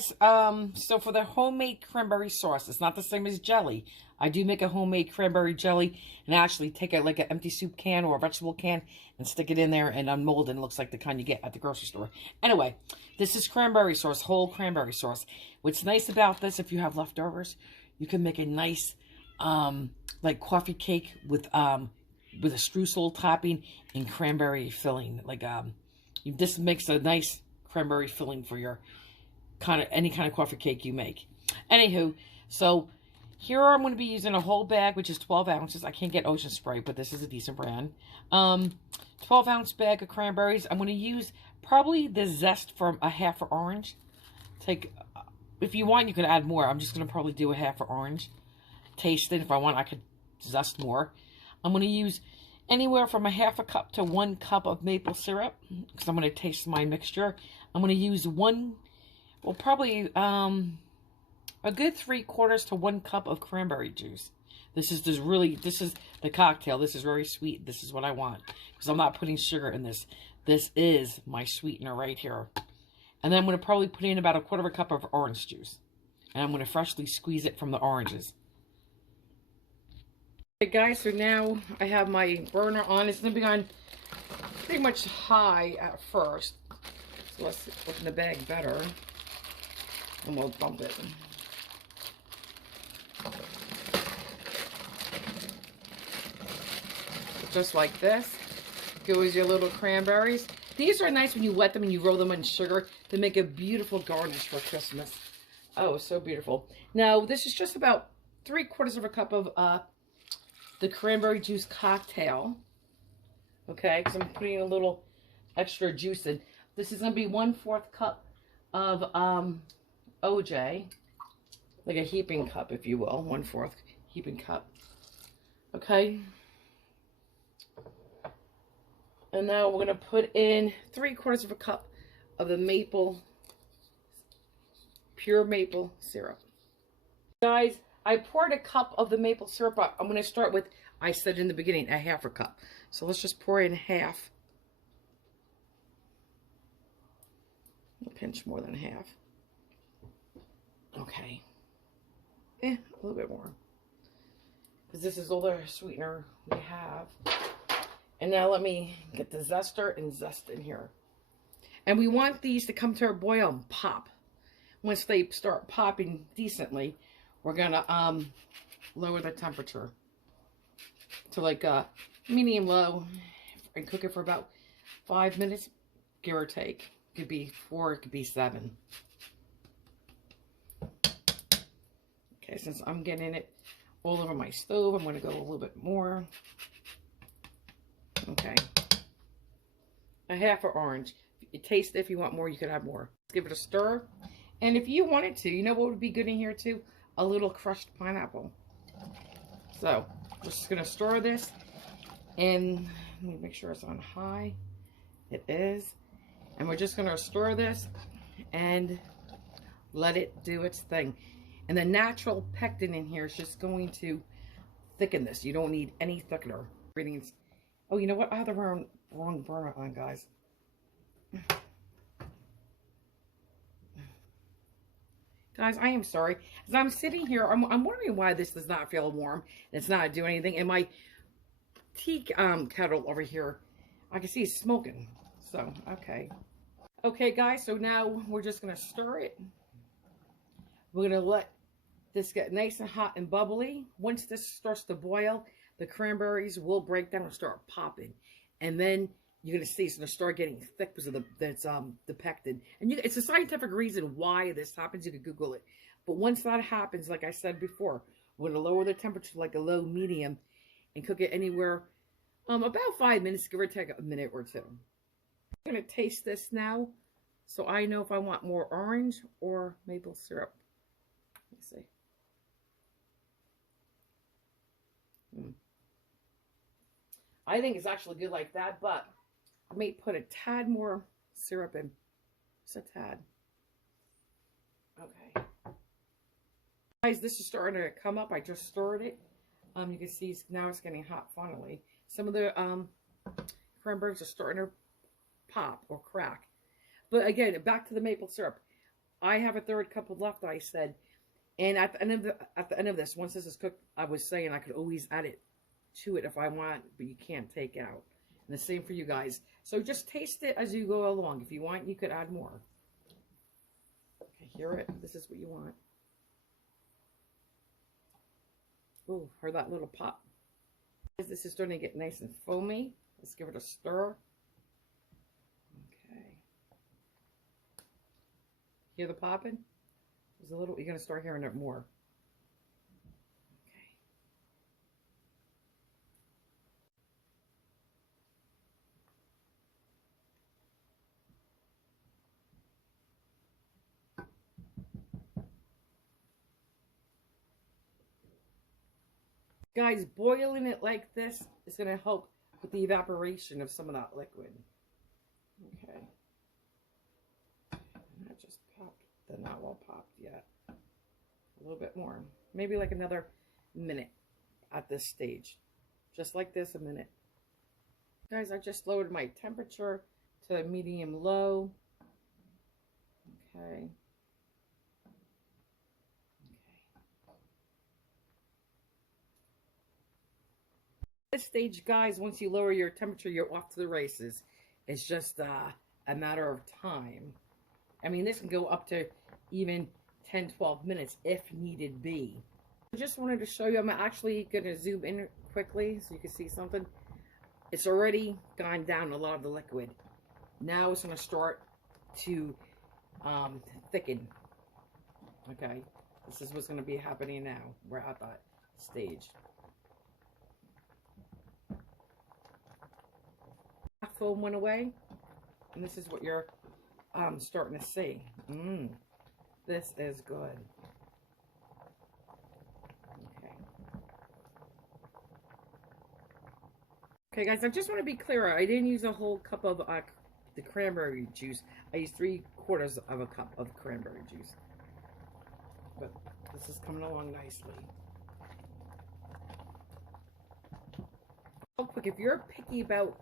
So for the homemade cranberry sauce, it's not the same as jelly. I do make a homemade cranberry jelly and actually take it like an empty soup can or a vegetable can and stick it in there and unmold it, and it looks like the kind you get at the grocery store. Anyway, this is cranberry sauce, whole cranberry sauce. What's nice about this, if you have leftovers, you can make a nice like coffee cake with a streusel topping and cranberry filling. Like this makes a nice cranberry filling for your any kind of coffee cake you make. Anywho, so here I'm going to be using a whole bag, which is 12 ounces. I can't get Ocean Spray, but this is a decent brand. 12-ounce bag of cranberries. I'm going to use probably the zest from a half an orange. If you want, you can add more. I'm just going to probably do a half an orange. Taste it. If I want, I could zest more. I'm going to use anywhere from a half a cup to 1 cup of maple syrup, because I'm going to taste my mixture. I'm going to use probably a good 3/4 to 1 cup of cranberry juice. This is the cocktail. This is very sweet. This is what I want, because I'm not putting sugar in this. This is my sweetener right here. And then I'm going to probably put in about a 1/4 cup of orange juice. And I'm going to freshly squeeze it from the oranges. Okay guys, so now I have my burner on. It's going to be on pretty much high at first. So let's open the bag better. And we'll bump it. Just like this. Goes your little cranberries. These are nice when you wet them and you roll them in sugar to make a beautiful garnish for Christmas. Oh, so beautiful. Now, this is just about 3/4 of a cup of the cranberry juice cocktail. Okay, because I'm putting a little extra juice in. This is going to be 1/4 cup of OJ, like a heaping cup, if you will, 1/4 heaping cup. Okay. And now we're going to put in 3/4 of a cup of the pure maple syrup. Guys, I poured a cup of the maple syrup. I'm going to start with, I said in the beginning, a half a cup. So let's just pour in half. A pinch more than half. Okay. A little bit more. Because this is all the sweetener we have. And now let me get the zester and zest in here. And we want these to come to a boil and pop. Once they start popping decently, we're going to lower the temperature to like medium low and cook it for about 5 minutes, give or take. It could be 4, it could be 7. Okay, since I'm getting it all over my stove, I'm going to go a little bit more. Okay. A half an orange. You taste it. If you want more, you could have more. Let's give it a stir. And if you wanted to, you know what would be good in here too? A little crushed pineapple. So, we're just going to stir this. And let me make sure it's on high. It is. And we're just going to stir this and let it do its thing. And the natural pectin in here is just going to thicken this. You don't need any thickener. Ingredients. Oh, you know what? I have the wrong burner on, guys. Guys, I am sorry. As I'm sitting here, I'm wondering why this does not feel warm. It's not doing anything. And my tea kettle over here, I can see it's smoking. So, okay. Okay, guys, so now we're just going to stir it. We're going to let this get nice and hot and bubbly. Once this starts to boil, the cranberries will break down and start popping. And then you're going to see it's going to start getting thick because of the pectin. And it's a scientific reason why this happens. You can Google it. But once that happens, like I said before, we're going to lower the temperature to like a low medium and cook it anywhere about 5 minutes, give or take a minute or two. I'm going to taste this now so I know if I want more orange or maple syrup. Let me see. I think it's actually good like that, but I may put a tad more syrup in. Just a tad. Okay. Guys, this is starting to come up. I just stirred it. You can see now it's getting hot finally. Some of the cranberries are starting to pop or crack. But again, back to the maple syrup. I have a third cup left, I said. And at the end of this, once this is cooked, I was saying I could always add it to it if I want, but you can't take out. And the same for you guys. So just taste it as you go along. If you want, you could add more. Okay, hear it? This is what you want. Oh, heard that little pop. This is starting to get nice and foamy. Let's give it a stir. Okay. Hear the popping? There's a little, you're going to start hearing it more. Guys, boiling it like this is going to help with the evaporation of some of that liquid. Okay. And that just popped. They're not well popped yet. A little bit more. Maybe like another minute at this stage. Just like this, a minute. Guys, I just lowered my temperature to medium low. Okay. This stage, guys, once you lower your temperature, you're off to the races. It's just a matter of time. I mean, this can go up to even 10-12 minutes if needed be. I just wanted to show you, I'm actually going to zoom in quickly so you can see something. It's already gone down a lot of the liquid. Now it's going to start to thicken. Okay, this is what's going to be happening now. We're at that stage. Foam went away, and this is what you're starting to see. This is good. Okay, guys, I just want to be clear. I didn't use a whole cup of the cranberry juice. I used 3/4 of a cup of cranberry juice. But this is coming along nicely. Real quick, if you're picky about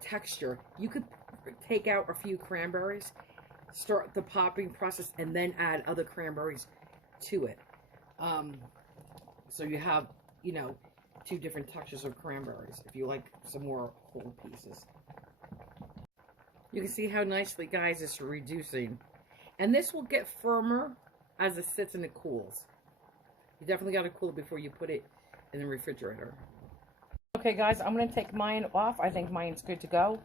texture, you could take out a few cranberries, start the popping process, and then add other cranberries to it. So you have, you know, 2 different textures of cranberries if you like some more whole pieces. You can see how nicely, guys, it's reducing. And this will get firmer as it sits and it cools. You definitely got to cool it before you put it in the refrigerator. Okay, guys, I'm going to take mine off. I think mine's good to go.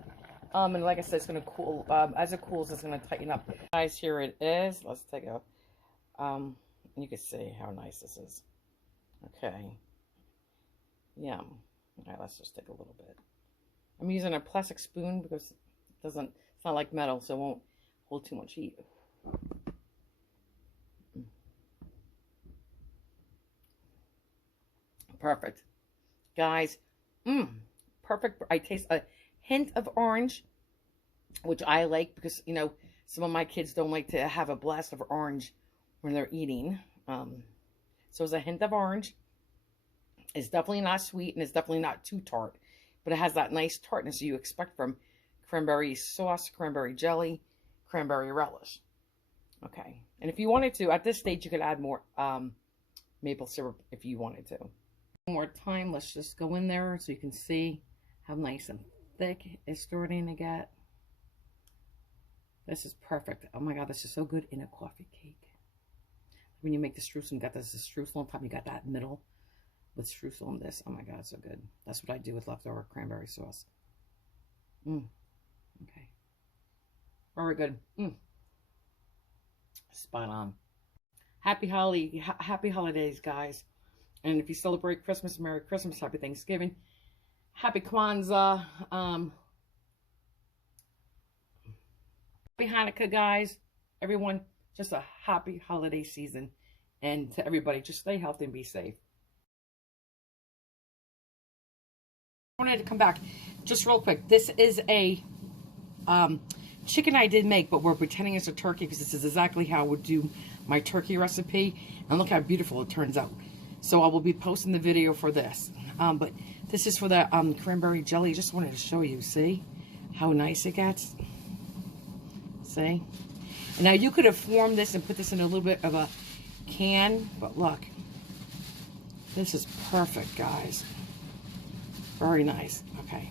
And like I said, it's going to cool. As it cools, it's going to tighten up. Guys, here it is. Let's take a... you can see how nice this is. Okay. Yeah. All right, let's just take a little bit. I'm using a plastic spoon because it's not like metal, so it won't hold too much heat. Perfect. Guys, perfect. I taste a hint of orange, which I like because, you know, some of my kids don't like to have a blast of orange when they're eating. So it's a hint of orange. It's definitely not sweet, and it's definitely not too tart, but it has that nice tartness you expect from cranberry sauce, cranberry jelly, cranberry relish. Okay, and if you wanted to, at this stage, you could add more maple syrup if you wanted to. One more time, let's just go in there so you can see how nice and thick it's starting to get. This is perfect. Oh my God, this is so good in a coffee cake. When you make the streusel, you got this streusel on top, you got that middle with streusel on this. Oh my God, so good. That's what I do with leftover cranberry sauce. Okay. Very good. Spot on. Happy holidays, guys. And if you celebrate Christmas, Merry Christmas, Happy Thanksgiving, Happy Kwanzaa, Happy Hanukkah, guys. Everyone, just a happy holiday season. And to everybody, just stay healthy and be safe. I wanted to come back just real quick. This is a chicken I did make, but we're pretending it's a turkey because this is exactly how I would do my turkey recipe. And look how beautiful it turns out. So I will be posting the video for this. But this is for the cranberry jelly. Just wanted to show you. See how nice it gets? See? Now you could have formed this and put this in a little bit of a can, but look, this is perfect, guys. Very nice. Okay.